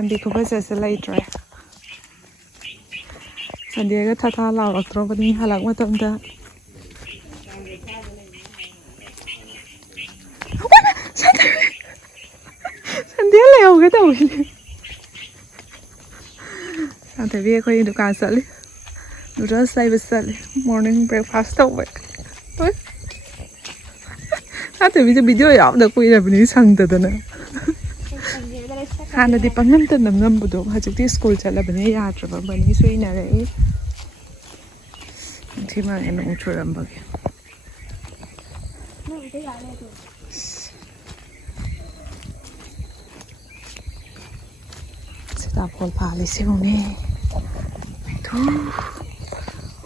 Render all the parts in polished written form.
Sunday khubasase laitre. Sunday ga tha lawraktro bani halak matamda. Sunday leo ga tawni. Sunday vi khoi dukan sali. Noodles sai basali. Morning breakfast tawai. Oi. Sunday vi video yaw da koi da bani sangdadana. Hana di pangnam ta namnam budo hajikti school chala bani yatraba bani suina re thima eno churam bagi sita phol pali sibune thu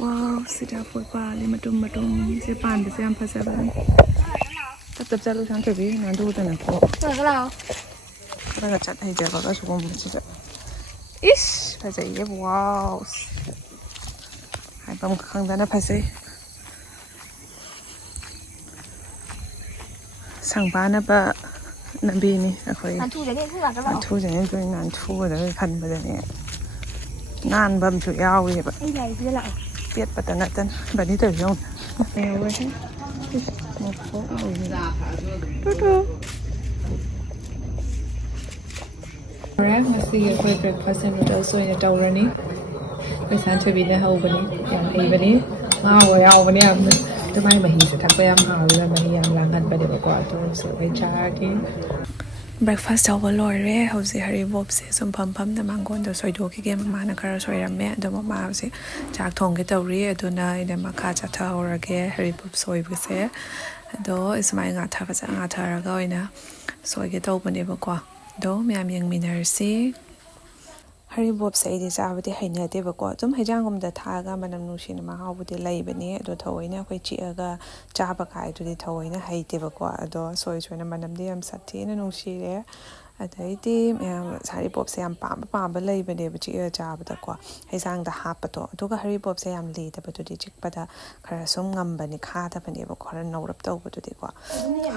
wow sita phol pali matum se pan de se am phasa bani tab chalu sang ke bi na du ta na ko Chat hay giờ có số một chút ish phải dậy wow hai bông khăn đó phải dậy sang bán nó ba nằm bi nè khơi thu cho nên tôi ngàn thu rồi khăn bây giờ nè ngàn bầm chủ ao vậy vậy biết bắt đầu tên bà đi tới không nèo vậy một phố rồi Alright, mesti aku breakfast and noodles so ini taurani. Pesan cebina haubani, yang ibani, awani am. Tu mai mahi setak bayam haula mahi yang langan pada bawa tu so cari. Breakfast tawa lore, hausi hari bob se sum pam na manggon do soi do ki game mana kara soi ramme do mama hausi jak thong ke tauri aduna ida makha cha tha horage hari bob soi bse do ismai nga tha raga oina soi ke taw bani bakwa do myam yang minarsi hari bob sai de sabati haina de bakwa tum hejangom da thaga manam nusin ma hawbudi laibani do thoina khoi chiaga chaba kai du de thoina haite bakwa do soi soina manam de am sathina nusi re adaiti hari bob se am pam laibani bachi chaba da kwa hejang da hapato aduga hari bob se am li da batu di chikpada khara sum ngam bani kha da bani ba khara norap taw batu di kwa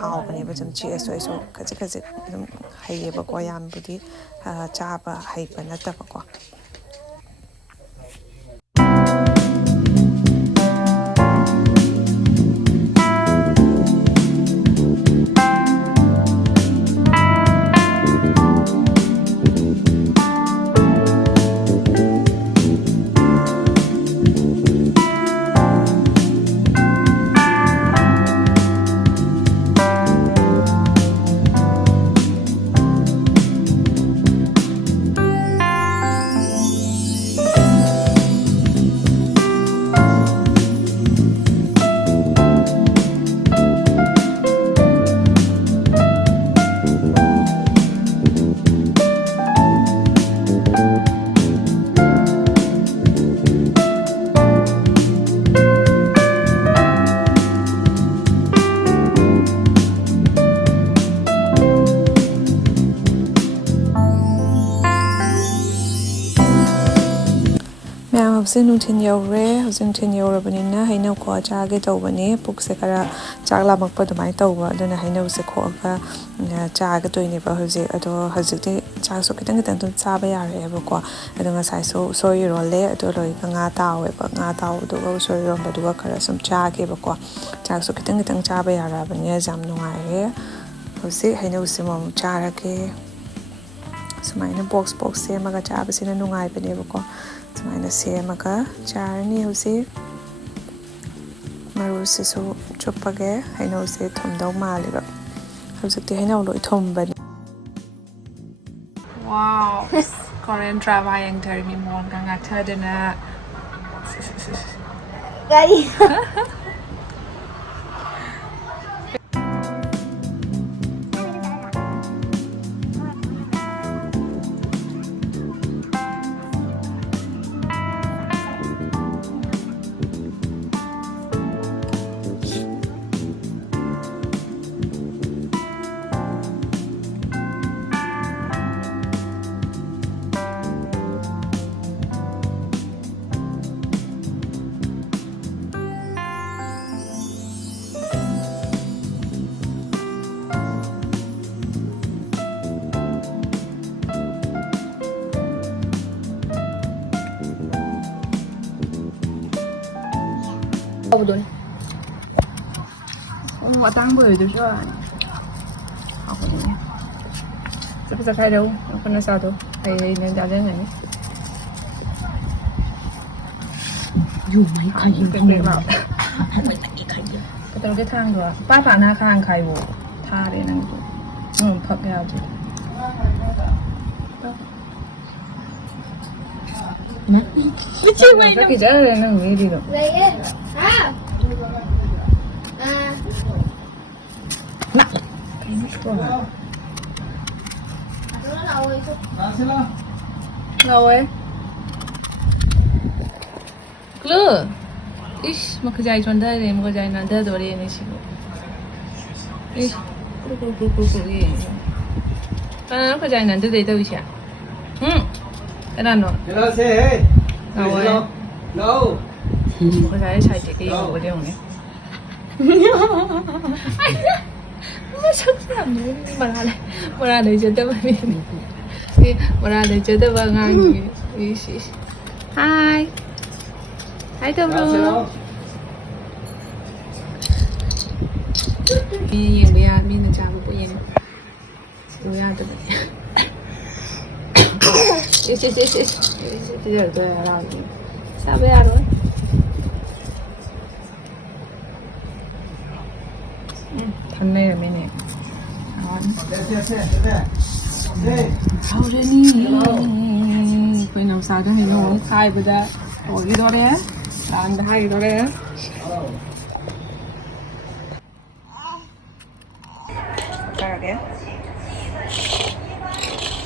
haw bani ba jam chi so kaji haye ba kwa yam budi chaba hai panata ba kwa Hausin Nungthilda rabanina haina ko chaage tawbani pukse kara chakla makpa dumai tawba aduna haina use khoga chaage toine ba hausi ado hausikte chak so kitang tum chaba yare ba ko ado ngasai so soi rolle ado loi nga tawe ba nga taw do soi rom ba du kara sum chaage ba ko chak so kitang chaba yara ba ne jam nungai hausi haina use mom charake sumaina box se maga chaba sina nungai ba ne ba ko sumaina se maga charni hausi maru se so chopage haina use thumdau mali ba hausikte haina loi thum ba wow Korean drama yang dari mon kang twdana gai 보더니. 땅 보여주죠. 하고네. 집에서 가려고 끝나서도 아이는 자전거니. Dù mấy khai gì cái vào cái thang rồi ba phản ha khang khai bộ tha đấy năng phật ra chứ cái chi mày nó cái giờ này nó nghĩ đi được lâu ấy Glue. Ish, makajai chonda re, makajai nanda dore ne shigo. Ish, kuru. Makajai nanda de tau isha. Era no. Hello, say hey. No. No. Makajai chai te ke yo de ne. Mà sao làm thế mà ra đấy chơi tập mình. Mà ra đấy chơi tập ngang. Ish. Hi. Hi, Tomo. Nhìn bây giờ mình là chào bố nhìn. Bố ra được. Bây giờ tôi làm gì? Sao bây giờ rồi? Thân này là mấy nè. Sao đây nè? Quên làm sao cho mình không khai bây giờ. Ủa cái đó đấy á? Làm hai cái đó đấy á? Cái đấy.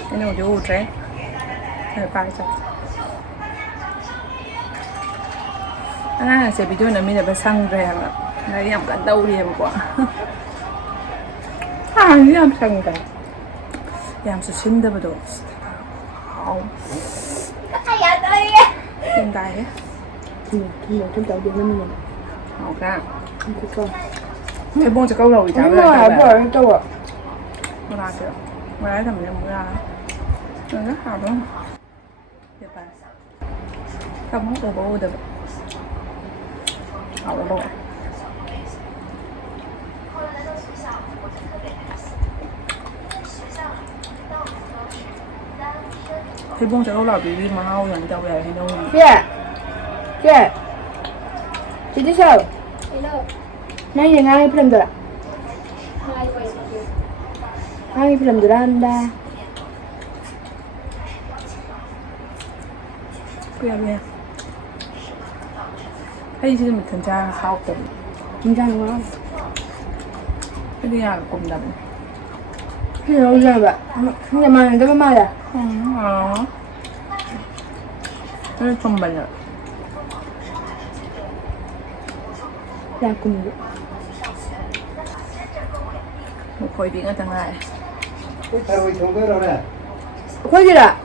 Cái này vô tre. Cái phải sao? Sẽ bị nó mình là phải sang rè mà. Này đi làm cả đâu đi mà quả. Đi làm sang cái. Làm sự xin đâu mà đồ. Hiện tại á. Trong chậu được 5 nghìn. Hảo cả. Không có con. Cái bông cho câu đầu thì chả Đúng rồi, rồi đâu ạ. Nó ra chưa? Mà đấy thầm mới ra. Nó rất hảo đúng không? Đẹp à. Không có bố được. Hảo là bố. Cái bông cho câu đầu bị mà hao dần châu về thì đâu. Chị. Chị đi sao? Nay là ngay film rồi ạ. Ngay film rồi anh đa. Quên đi. Hay chứ mình thần tra hao cùng. Thần tra quá. Cái đi nhà cùng đầm. Cái đâu ra vậy? Không nhà mai tới mai à? Nó không bền rồi. Ra cùng vậy. Một khối biển ở tầng này. Cái tàu chúng tôi đâu nè? Khối gì ạ?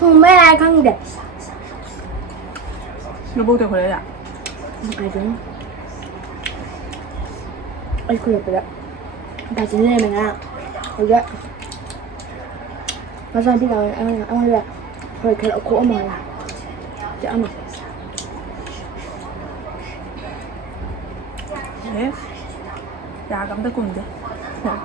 Không mấy ai không đẹp. Nó bố tôi khối đấy ạ? Ai đúng. Ôi khối đẹp vậy. Bà chỉ lên mình à. Rồi vậy. Và sao bây giờ ăn là rồi cái lẩu khổ mà là chị ăn này. Đấy. Dạ cắm tới cùng đi. Dạ.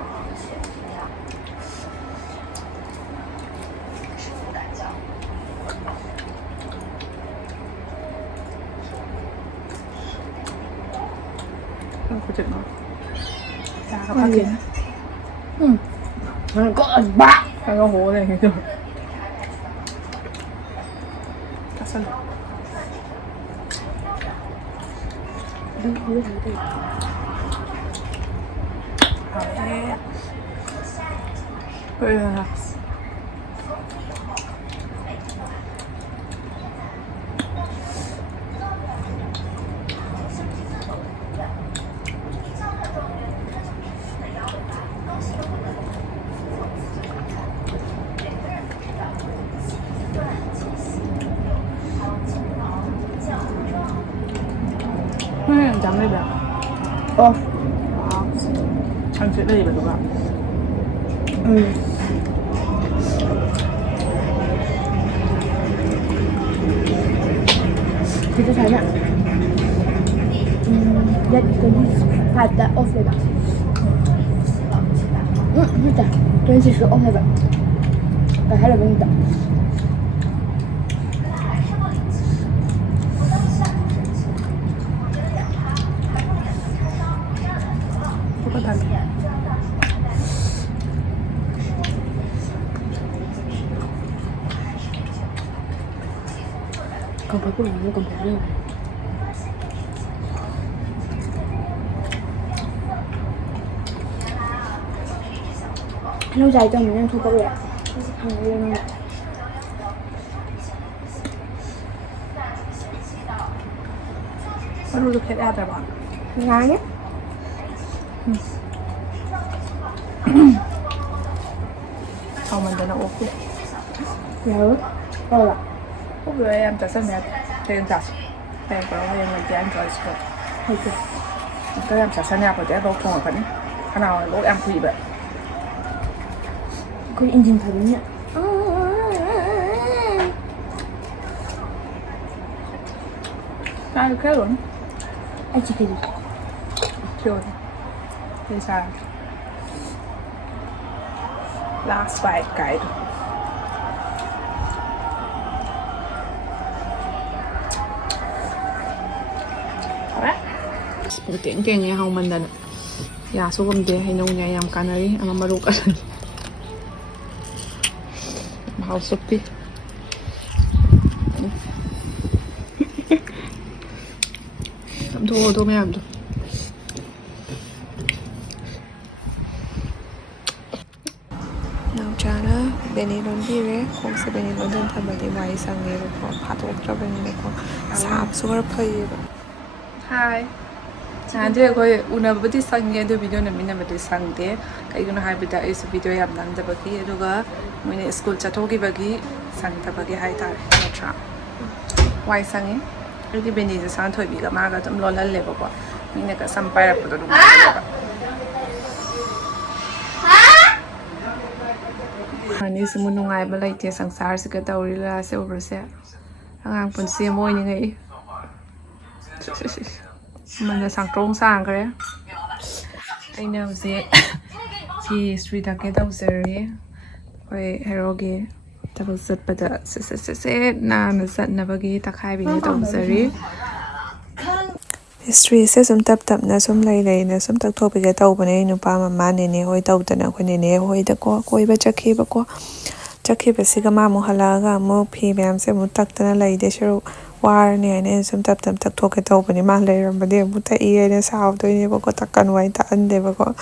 Không có chuyện đó. Dạ các bác kia. Có ẩn bạ. Cái con hố này rồi. Cắt sân. Đi thử đi. Vậy là chẳng đây được. Ăn chuyện đây mà các bạn. Thì tôi thấy ạ. get 25 that off level. Mitä? 26 off level. Tai helve mitä? Koko päivä. Comprar por mim, comprar por mim. Lâu dài cho mình ăn thôi các bạn. Hàng lên không ạ? Có đủ được hết ad rồi bọn. Ngon nhé. Không mình cho nó ốp đi. Nhớ. Rồi ạ. Ốp rồi em trả sân mẹ. Thế em trả. Thế em có em là chị anh rồi rồi. Hay chưa? Các em trả sân nhà của chị bốc không ở phần. Cái nào bốc em quỷ vậy. Có 인증 받았냐? Ai được hết rồi. 아직까지. Chưa. Thế sao? Last bite cái. Tiếng keng nghe hông mình là ya số gồm tiền hay nông nhà làm cái này ăn mà đủ cả hao súp đi làm thua mẹ làm thôi nào cha đó bên này luôn đi đấy không sẽ bên này luôn thân thầm bên ngoài sang nghe rồi có phá thuốc cho bên này có sạp super phơi hi Nanti aku una beti sange do video na mina beti sangde kai guna hai beta is video yam nan da bagi aduga mina school chathogi bagi sang ta bagi hai ta tra wai sange ri beni je sang thoi bi ga ma ga tum lo lan le ba ko mina ka sampai rap do ani sumu nungai ba lai te sangsar se ka tauri la se over se angang pun se moi ni ngai mình là sang trống sang cái anh nào sẽ thì street cái đâu rồi rồi hero cái double set bây giờ sẽ na nó giận là bagi ta khai bên đâu rồi street sẽ sum tập na sum lấy na sum tập thôi bây giờ đâu bên này nó ba mà này hồi đâu tận nào cái này hồi đã có coi bây giờ khi bao có chắc khi bây giờ cái mà mua hala cái mua phi em sẽ mua tắc tận lấy để cho war này nên sum tập thôi cái đâu bên này mà lấy rồi bên đây mua tay ấy nên sao tôi này bao có tắc cần vay ta ăn để bao có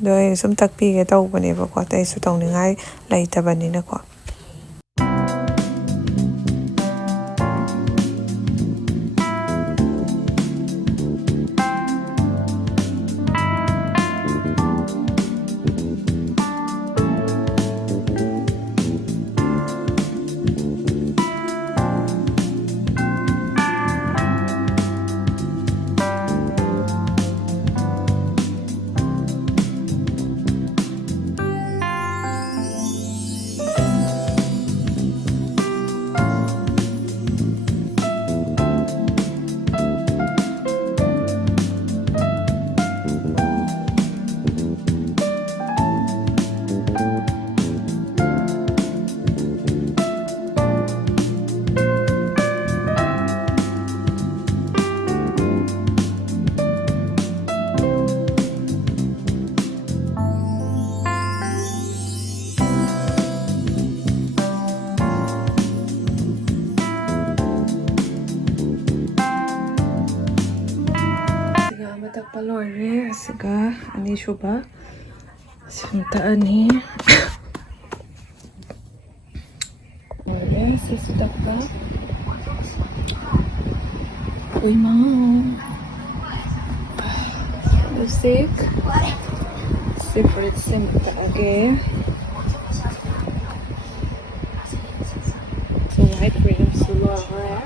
rồi sum tắc pi cái đâu bên này bao có tay số tông này ngay lấy ta bên này nữa có Palore siga ani shuba sinta ani olha se isso daqui oi mau music separate sinta again so white cream sulora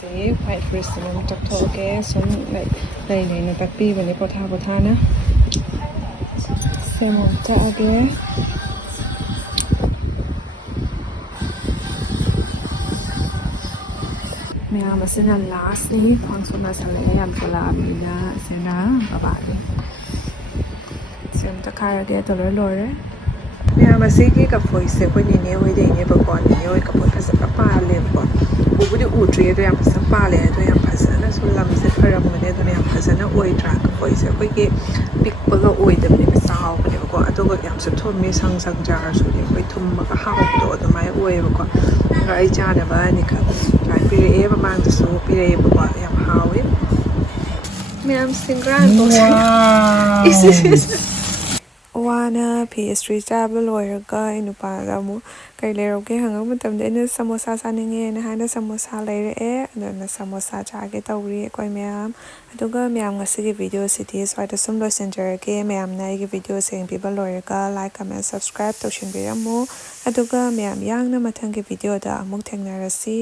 see white cream sulora toke some like đây này nó tắt pi và lấy bột tha nữa xem một cha cái ꯃꯌꯥꯝ ꯑꯁꯤꯅ ꯂꯥꯁꯅꯤ ꯈ꯭ꯋꯥꯡꯁꯨ ꯅꯥꯁꯜꯂꯛꯑꯦ ꯌꯥꯝ ꯆꯠꯂꯛꯑꯕꯅꯤꯅ ꯑꯁꯤꯅ ꯕꯕꯥꯅꯤ ꯁꯤ ꯑꯝꯇ ꯈꯥꯏꯔꯒꯦ ꯑꯗꯨ ꯂꯣꯏꯔꯦ ꯃꯌꯥꯝ ꯑꯁꯤꯒꯤ ꯀꯐꯣꯏꯁꯦ ꯑꯩꯈꯣꯏ ꯅꯦꯅꯦ ꯍꯣꯏꯗꯩꯅꯦꯕꯀꯣ ꯅꯦꯅꯦ ꯍꯣꯏ ꯀꯐꯣꯏ ꯐꯖꯅ ꯄꯥꯜꯂꯦꯕꯀꯣ ꯎꯕꯨꯗꯤ ꯎꯗ꯭ꯔꯤ ꯑꯗꯣ ꯌꯥꯝ ꯐꯖꯅ ꯄꯥꯜꯂꯦ ꯑꯗꯣ ꯌꯥꯝ ꯐꯖꯅꯁꯨ ꯂꯝꯁꯦ ꯐꯔꯝꯒꯅꯤ ꯑꯗꯨꯅ ꯌꯥꯝ ꯐꯖꯅ ꯑꯣꯏꯗ꯭ꯔꯥ ꯀꯐꯣꯏꯁꯦ ꯑꯩꯈꯣꯏꯒꯤ ꯄꯤꯛꯄꯒ ꯑꯣꯏꯗꯕꯅꯦꯕ ꯆꯥꯎꯕꯅꯦꯕꯀꯣ ꯑꯗꯨꯒ ꯌꯥꯝꯁꯨ ꯊꯨꯝꯃꯤ ꯁꯪ ꯆꯥꯔꯁꯨꯅꯦ ꯑꯩꯈꯣꯏ ꯊꯨꯝꯃꯒ ꯍꯥꯎꯕꯗꯣ ꯑꯗꯨꯃꯥꯏꯅ ꯑꯣꯏꯌꯦꯕꯀꯣ ꯑꯗꯣ ꯑꯩ ꯆꯥꯅꯕꯅꯤ ꯁꯨꯃꯥꯏꯅ ꯄꯤꯔꯛꯑꯦ ꯃꯃꯥꯡꯗꯁꯨ ꯄꯤꯔꯛꯑꯦꯕꯀꯣ ꯌꯥꯝ ꯍꯥꯎꯋꯤ ꯃꯌꯥꯝ ꯁꯤꯡꯒ꯭ꯔꯥꯟ ꯋꯥꯅ ꯐꯤ ꯏꯁꯇ꯭ꯔꯤ ꯆꯥꯕ ꯂꯣꯏꯔꯒ ꯑꯩ ꯅꯨꯄꯥꯗ ꯑꯃꯨꯛ ꯀꯩ ꯂꯩꯔꯛꯒꯦ ꯍꯪꯉꯛ ꯃꯇꯝꯗ ꯑꯩꯅ ꯁꯃꯣꯁꯥ ꯆꯥꯅꯤꯡꯉꯦꯅ ꯍꯥꯏꯅ ꯁꯃꯣꯁꯥ ꯂꯩꯔꯛꯑꯦ ꯑꯗꯨꯅ ꯁꯃꯣꯁꯥ ꯆꯥꯒꯦ ꯇꯧꯔꯤ ꯑꯩꯈꯣꯏ ꯃꯌꯥꯝ ꯑꯗꯨꯒ ꯃꯌꯥꯝ ꯉꯁꯤꯒꯤ ꯚꯤꯗꯤꯑꯣꯁꯤꯗꯤ ꯁ꯭ꯋꯥꯏꯗ ꯁꯨꯝ ꯂꯣꯏꯁꯤꯟꯖꯔꯒꯦ ꯃꯌꯥꯝꯅ ꯑꯩꯒꯤ ꯚꯤꯗꯤꯑꯣꯁꯦ ꯌꯦꯡꯕꯤꯕ ꯂꯣꯏꯔꯒ ꯂꯥꯏꯛ ꯀꯃꯦꯟ ꯁꯕꯁꯀ꯭ꯔꯥꯏꯕ ꯇꯧꯁꯤꯟꯕꯤꯔꯝꯃꯨ ꯑꯗꯨꯒ ꯃꯌꯥꯝ ꯌꯥꯡꯅ ꯃꯊꯪꯒꯤ ꯚꯤꯗꯤꯑꯣꯗ ꯑꯃꯨꯛ ꯊꯦꯡꯅꯔꯁꯤ